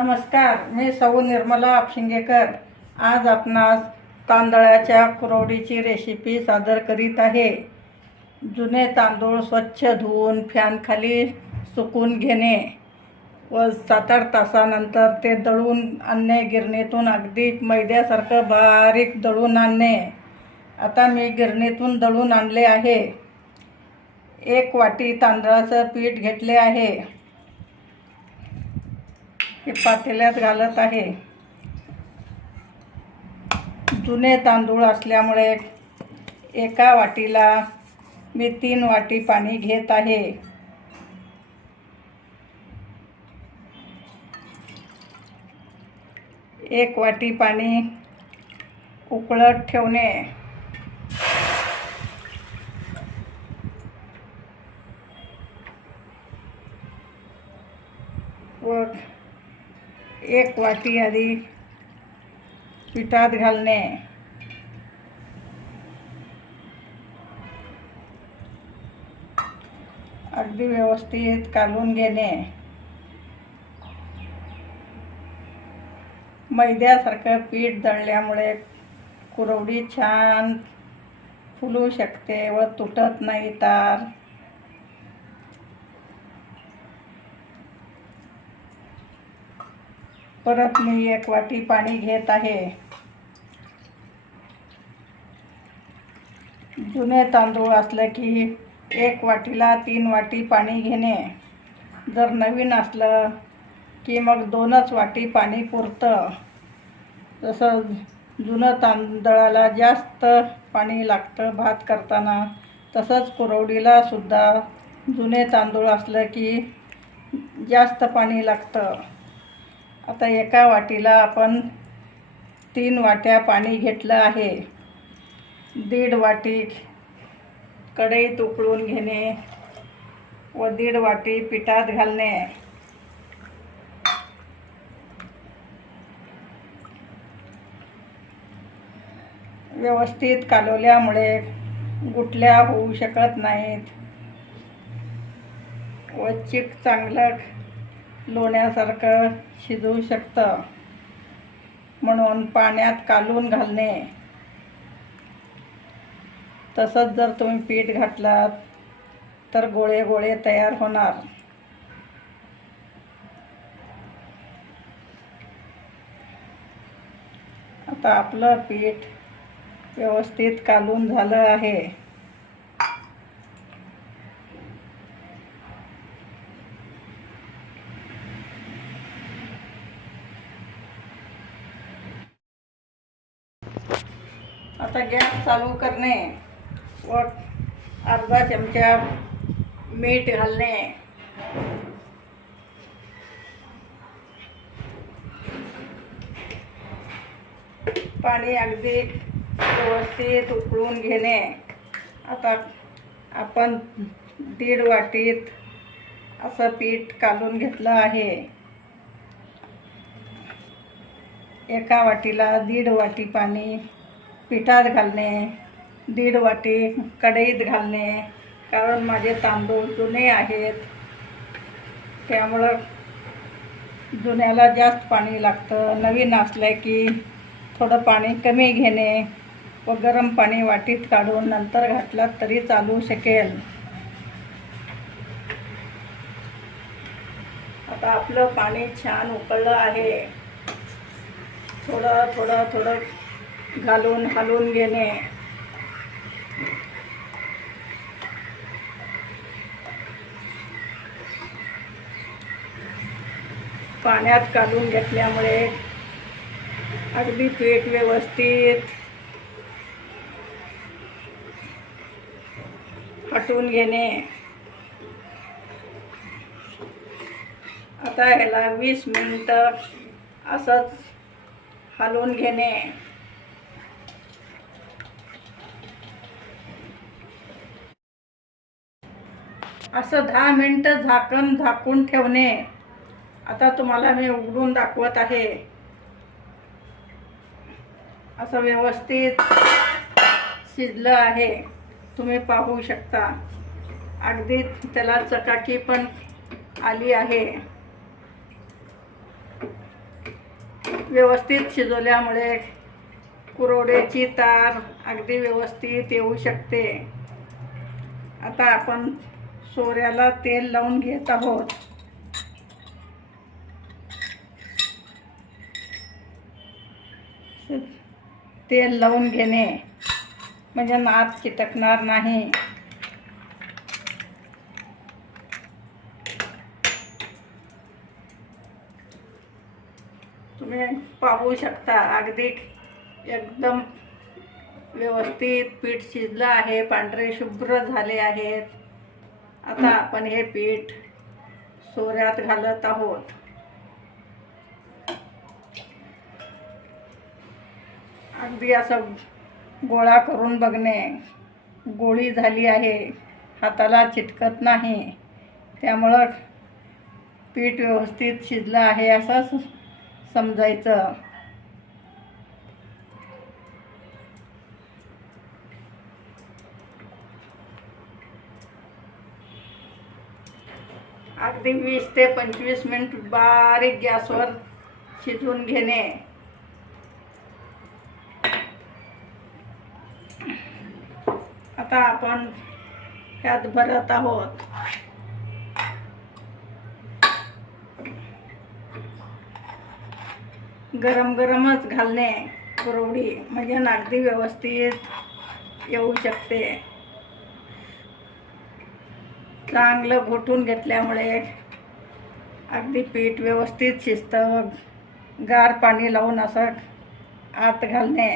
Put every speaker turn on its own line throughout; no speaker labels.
नमस्कार मी सौ निर्मला आपशिंगेकर. आज आपणास तांदळाच्या कुरवडीची रेसिपी सादर करीत आहे. जुने तांदूळ स्वच्छ धुवून फॅनखाली सुकून घेणे व सात आठ तासानंतर ते दळून आणणे गिरणीतून अगदी मैद्यासारखं बारीक दळून आणणे. आता मी गिरणीतून दळून आणले आहे. एक वाटी तांदळाचं पीठ घेतले आहे. हे पातेल्यात घालत आहे. जुने तांदूळ असल्यामुळे एका वाटीला मी तीन वाटी पाणी घेत आहे. एक वाटी पाणी उकळत ठेवणे व एक वाटी आधी पिठात घालणे. अगदी व्यवस्थित कालून घेणे. मैद्यासारखं पीठ दळल्यामुळे कुरवडी छान फुलू शकते व तुटत नाही तर. परत मी एक वाटी पाणी घेत आहे. जुने तांदूळ असलं की एक वाटीला तीन वाटी पाणी घेणे. जर नवीन असलं की मग दोनच वाटी पाणी पुरतं. जसं जुनं तांदळाला जास्त पाणी लागतं भात करताना. तसंच कुरवडीला सुद्धा जुने तांदूळ असलं की जास्त पाणी लागतं. आता एका वाटीला आपण तीन वाट्या पाणी घेतलं आहे. दीड वाटी कढईत उकळून घेणे व दीड वाटी पिठात घालणे. व्यवस्थित कालवल्यामुळे गुठल्या होऊ शकत नाहीत. व चीक चांगलं लोण्यासारखं शिजवू शकतं. म्हणून पाण्यात कालून घालणे. तसंच जर तुम्ही पीठ घातलात तर गोळे गोळे तयार होणार. आता आपलं पीठ व्यवस्थित कालून झालं आहे. आता गॅस चालू करणे व अर्धा चमचा मीठ घालणे. पाणी अगदी व्यवस्थित उकळून घेणे. आता आपण दीड वाटीत असं पीठ कालून घेतलं आहे. एका वाटीला दीड वाटी पाणी पिठात घालणे दीड वाटी कढईत घालणे कारण माझे तांदूळ जुने आहेत. त्यामुळं जुन्याला जास्त पाणी लागतं. नवीन असलं की थोडं पाणी कमी घेणे व गरम पाणी वाटीत काढून नंतर घातलं तरी चालू शकेल. आता आपलं पाणी छान उकळलं आहे. थोडं थोडं थोडं घालून हलवून घेणे. पाण्यात काढून घेतल्यामुळे अगदी पीठ व्यवस्थित हटवून घेणे. आता ह्याला वीस मिनटं असंच हलवून घेणे. असं दहा मिनटं झाकण झाकून ठेवणे. आता तुम्हाला मी उघडून दाखवत आहे. असं व्यवस्थित शिजलं आहे. तुम्ही पाहू शकता. अगदी त्याला चकाकी पण आली आहे. व्यवस्थित शिजवल्यामुळे कुरवड्याची तार अगदी व्यवस्थित येऊ शकते. आता आपण सोऱ्याला तेल लावून घेत आहोत. तेल लावून घेणे. म्हणजे नात चिटकणार नाही. तुम्ही पाहू शकता अगदी एकदम व्यवस्थित पीठ शिजलं आहे पांढरे शुभ्र झाले आहेत. आता आपण हे पीठ सोऱ्यात घालत आहोत. अगदी असं गोळा करून बघणे गोळी झाली आहे हाताला चिटकत नाही. त्यामुळं पीठ व्यवस्थित शिजलं आहे असंच समजायचं. अगदी वीस ते पंचवीस मिनिट बारीक गॅसवर शिजवून घेणे. आता आपण ह्यात भरत आहोत. गरम गरमच घालणे कुरवडी म्हणजे नागदी व्यवस्थित येऊ शकते. चांगलं घोटून घेतल्यामुळे अगदी पीठ व्यवस्थित शिजतं गार पाणी लावून असं आत घालणे.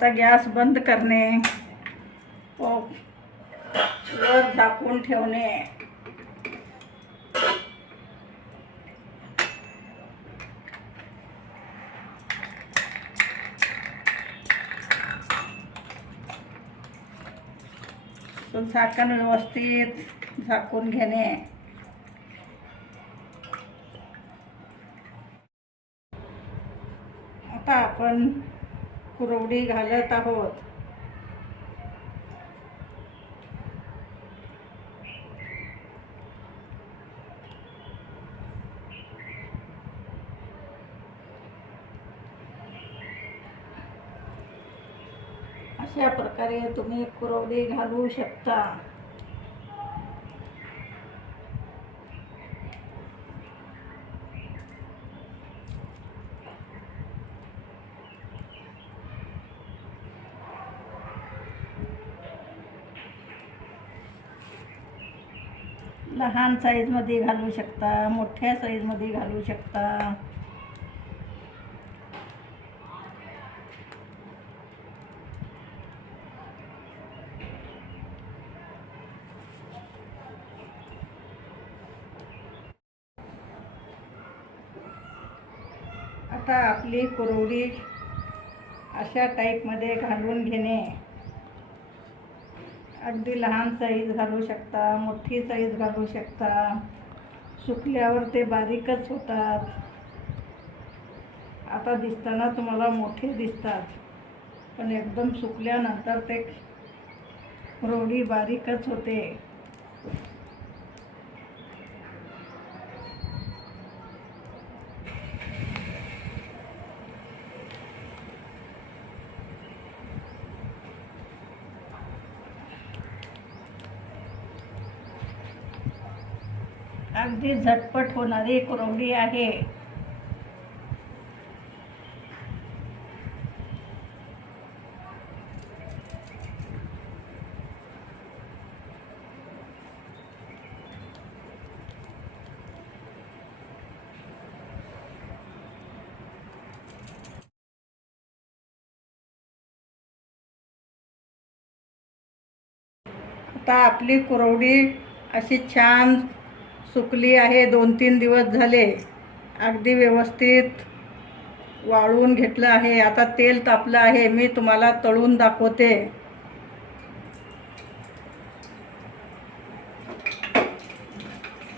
आता गॅस बंद करणे. हो. वर झाकून ठेवणे. झाकण व्यवस्थित झाकून घेणे. आता आपण कुरवडी घालत आहोत. अशा प्रकारे तुम्ही कुरवडी घालू शकता. लहान साईजमध्ये घालू शकता मोठ्या साईजमध्ये घालू शकता. आता आपली कुरवडी अशा टाईपमध्ये घालून घेणे. अगदी लहान साईज घालू शकता मोठी साईज घालू शकता. सुकल्यावर ते बारीकच होतात. आता दिसताना तुम्हाला मोठे दिसतात. पण एकदम सुकल्यानंतर ते रोडी बारीकच होते. अगदी झटपट होणारी कुरवडी आहे. आता आपली कुरवडी अशी छान सुकली आहे दोन तीन दिवस झाले. अगदी व्यवस्थित वाळवून घेतलं आहे. आता तेल तापलं आहे. मी तुम्हाला तळून दाखवते.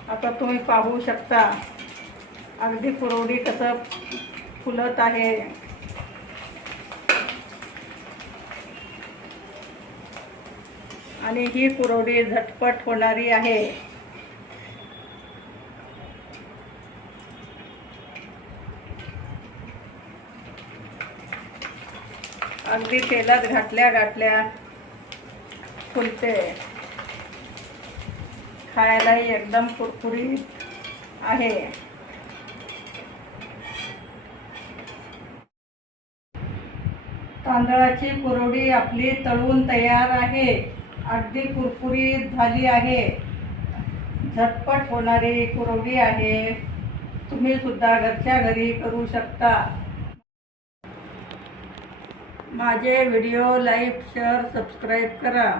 आता तुम्ही पाहू शकता. अगदी कुरवडी कसं फुलत आहे. आणि ही कुरवडी झटपट होणारी आहे. अगदी तेलात घातल्या घातल्या. फुलते. खायलाही एकदम कुरकुरीत आहे. तांदळाची कुरवडी आपली तळून तयार आहे. अगदी कुरकुरीत झाली आहे. झटपट होणारी कुरवडी आहे. तुम्ही सुद्धा घरच्या घरी करू शकता. माझे व्हिडिओ लाईक शेअर सबस्क्राईब करा.